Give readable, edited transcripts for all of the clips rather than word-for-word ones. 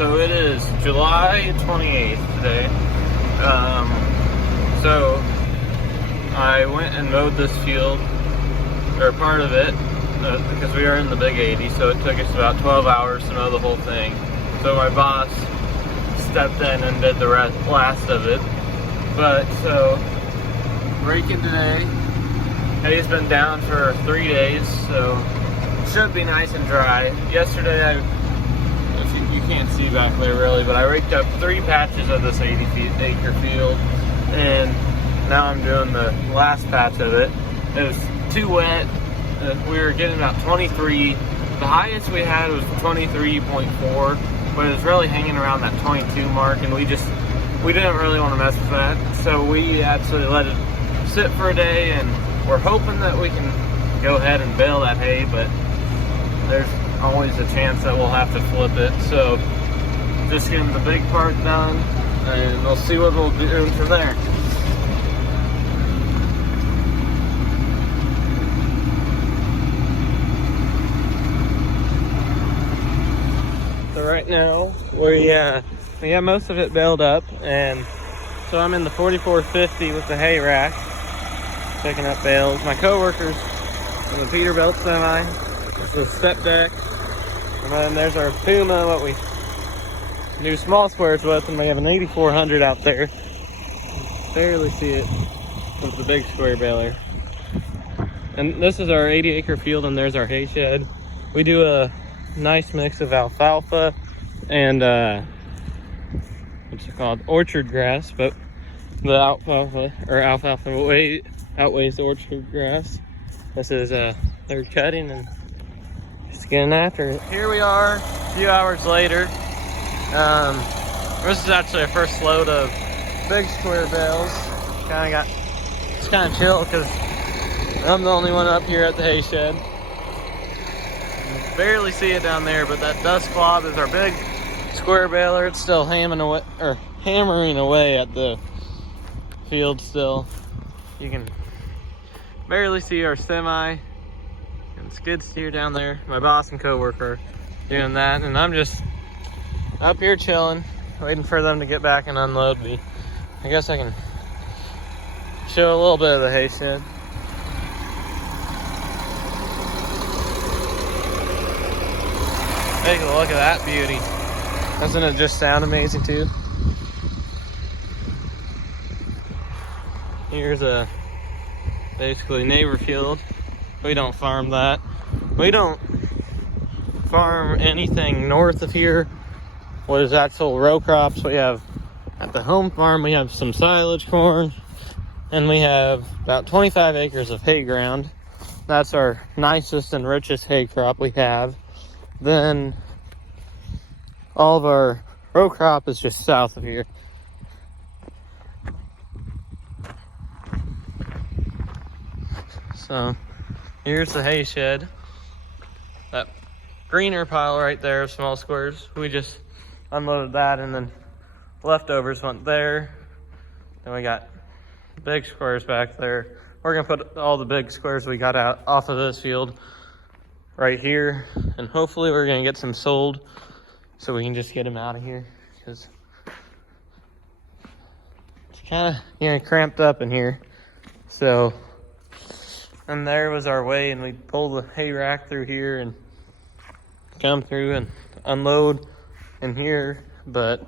So it is July 28th today. So I went and mowed this field, or part of it, because we are in the big 80, so it took us about 12 hours to mow the whole thing. So my boss stepped in and did the last of it. But so, raking today. Hay's been down for 3 days, so it should be nice and dry. Yesterday, you can't see back there really, but I raked up 3 patches of this 80-acre field, and now I'm doing the last patch of it. It was too wet. We were getting about 23. The highest we had was 23.4, but it was really hanging around that 22 mark, and we didn't really want to mess with that, so we actually let it sit for a day, and we're hoping that we can go ahead and bale that hay, but there's always a chance that we'll have to flip it. So just getting the big part done, and we'll see what we'll do from there. So right now we have most of it baled up, and so I'm in the 4450 with the hay rack, picking up bales. My coworkers in the Peterbilt semi, it's the step deck, and then there's our Puma, what we do small squares with, and we have an 8400 out there. Barely see it with the big square baler. And this is our 80-acre field, and there's our hay shed. We do a nice mix of alfalfa and what's it called, orchard grass, but the alfalfa outweighs the orchard grass. This is they're cutting and just getting after it. Here we are a few hours later. This is actually our first load of big square bales. It's kind of chill because I'm the only one up here at the hay shed. You barely see it down there, but that dust cloth is our big square baler. It's still hammering away at the field still. You can barely see our semi and skid steer down there. My boss and coworker doing that, and I'm just up here chilling, waiting for them to get back and unload me. I guess I can show a little bit of the hay shed. Take a look at that beauty. Doesn't it just sound amazing too? Here's a basically neighbor field. We don't farm that. We don't farm anything north of here. What is actual row crops? We have at the home farm, we have some silage corn, and we have about 25 acres of hay ground. That's our nicest and richest hay crop we have. Then all of our row crop is just south of here. So here's the hay shed. That greener pile right there of small squares, we just unloaded that, and then leftovers went there. Then we got big squares back there. We're gonna put all the big squares we got out off of this field right here, and hopefully we're gonna get some sold so we can just get them out of here, because it's kind of cramped up in here. So, and there was our way, and we pull the hay rack through here and come through and unload in here, but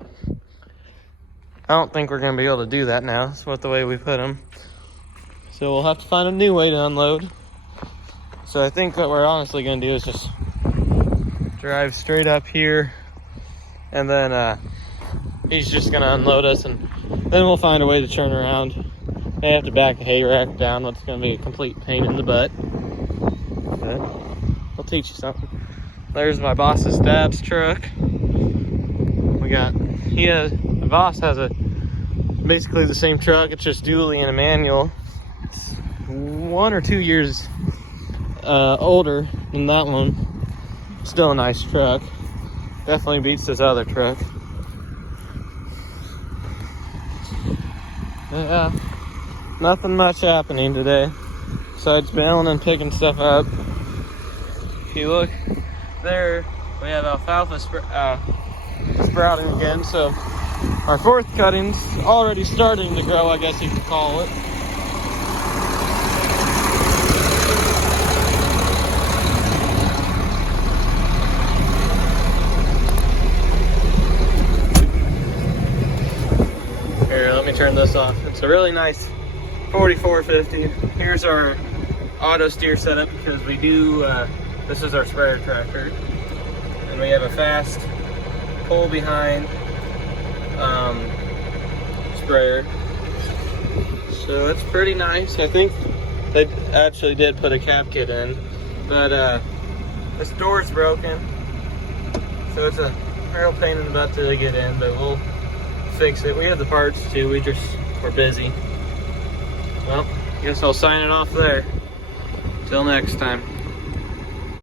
I don't think we're gonna be able to do that now. It's what the way we put them, so we'll have to find a new way to unload. So I think what we're honestly gonna do is just drive straight up here, and then he's just gonna unload us, and then we'll find a way to turn around. May have to back the hay rack down, which is gonna be a complete pain in the butt, but I'll teach you something. There's my boss's dad's truck. My boss has basically the same truck. It's just dually and a manual. It's 1 or 2 years older than that one. Still a nice truck. Definitely beats this other truck. Yeah, nothing much happening today besides baling and picking stuff up. If you look there, we have alfalfa sprouting again. So our fourth cutting's already starting to grow, I guess you could call it. Here, let me turn this off. It's a really nice 4450. Here's our auto steer setup because we do, this is our sprayer tractor. And we have a fast pull behind sprayer. So it's pretty nice. I think they actually did put a cap kit in, but this door's broken. So it's a real pain in the butt to get in, but we'll fix it. We have the parts too, we're busy. Well, I guess I'll sign it off there. Till next time.